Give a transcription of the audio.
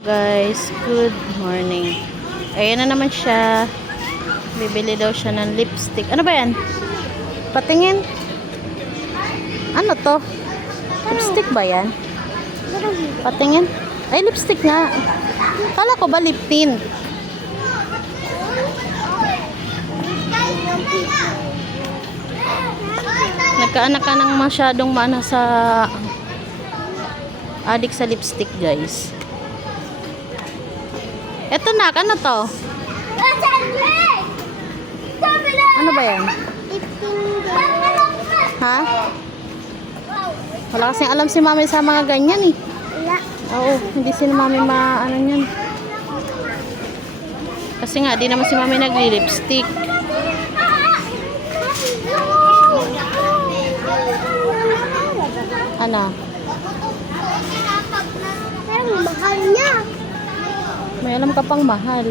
Guys, good morning. Ayan na naman siya. Bibili daw siya ng lipstick. Ano ba yan? Patingin. Ano to? Lipstick ba yan? Patingin. Ay, lipstick nga. Kala ko ba lip tint? Nagkaanak ka ng masyadong mana sa adik sa lipstick, guys. Eto na, ano to? Ano ba yan? Ha? Wala kasing alam si mami sa mga ganyan eh. Oo, hindi si mami ano yan. Kasi nga, di naman si mami nagli-lipstick. Ano? Pero mahal niya. May alam ka pang mahal.